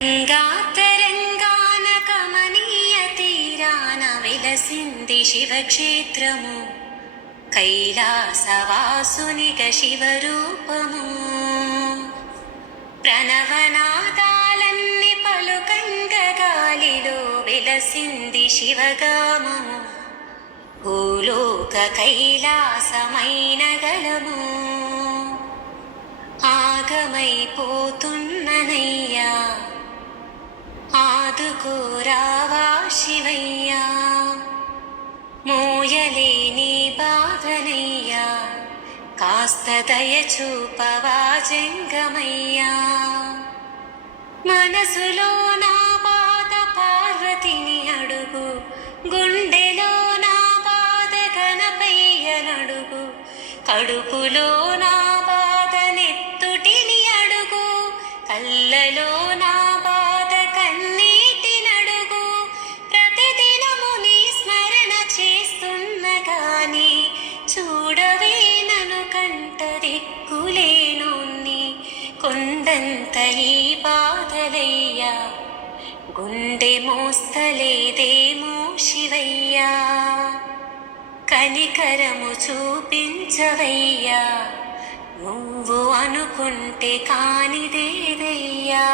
గంగా తెలంగాణ కమనీయ తీరాన వెలసింది శివక్షేత్రము, కైలాసవాసునిక శివరూపము. ప్రణవనాదాలన్ని పలుకంగ గాలిలో వెలసింది శివగామము, భూలోక కైలాసమైన గలము. ఆగమైపోతున్ననయ్యా, ఆదుకోరావా శివయ్యా, మోయలేని బాధనయ్యా, కాస్త దయచూపవా జంగమయ్యా. మనసులో నా బాధ పార్వతిని అడుగు, గుండెలో నా బాధ గణపయ్యనడుగు, కడుపులో నా బాధ నెత్తుటిని అడుగు, కళ్ళలో నా బాధ కన్నీటినడుగు. ప్రతిదినము నీ స్మరణ చేస్తున్న గాని చూడవే నను కంట దిక్కులేనోన్ని. కొండంత ఈ బాధలయ్యా, గుండె మోస్తలేదేమో శివయ్యా, కనికరము చూపించవయ్యా, నువ్వు అనుకుంటే కానిదేదయ్యా.